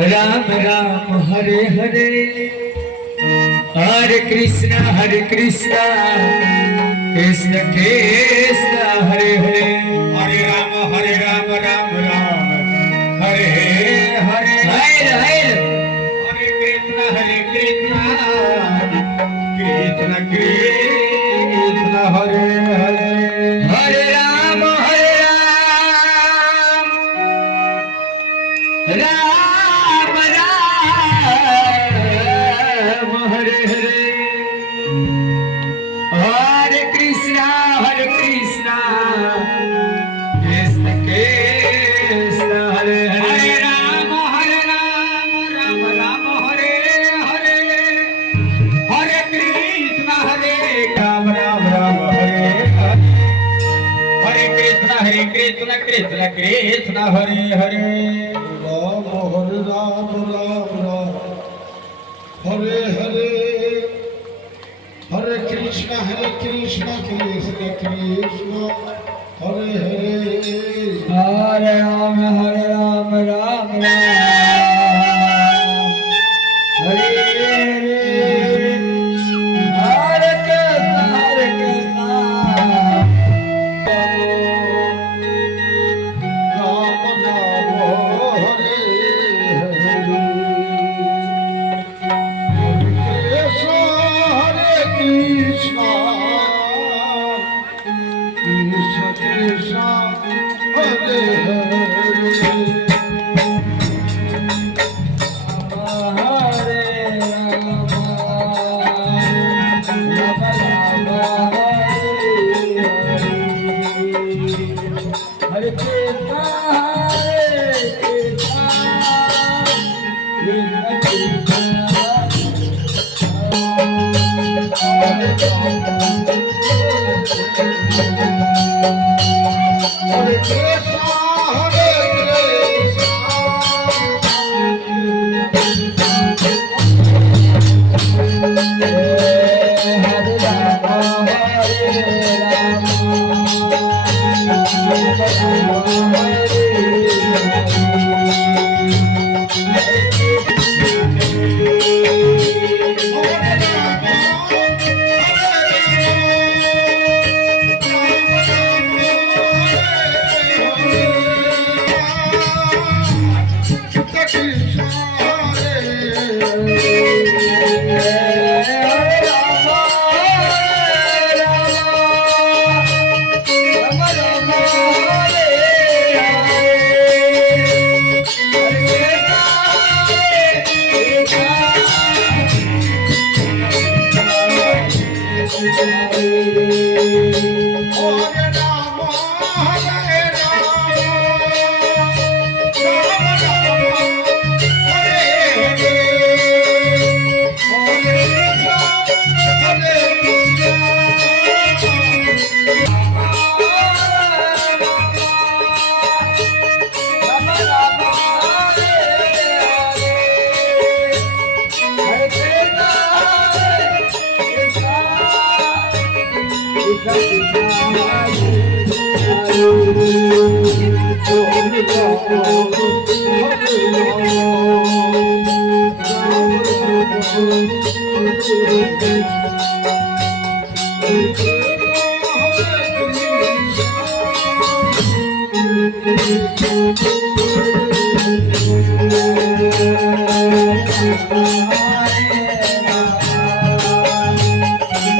राम राम हरे हरे हरे कृष्ण कृष्ण कृष्ण हरे हरे हरे राम राम राम हरे हरे हरे हरे हरे कृष्ण कृष्ण कृष्ण हरे हरे हरे राम राम राम हरे हरे हरे कृष्ण कृष्ण कृष्ण हरे हरे हरे राम राम हरे हरे हरे कृष्ण राम हरे हरे हरे कृष्ण कृष्ण कृष्ण हरे हरे राम हरे राम हरे हरे हरे कृष्ण कृष्ण कृष्ण हरे हरे हरे राम राम हरे हरे हरे कृष्ण राम नाम हरे हरे हरे कृष्ण कृष्ण कृष्ण हरे हरे हरे कृष्णा हरे कृष्ण हरे हरे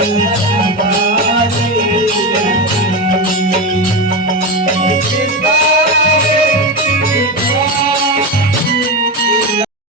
राम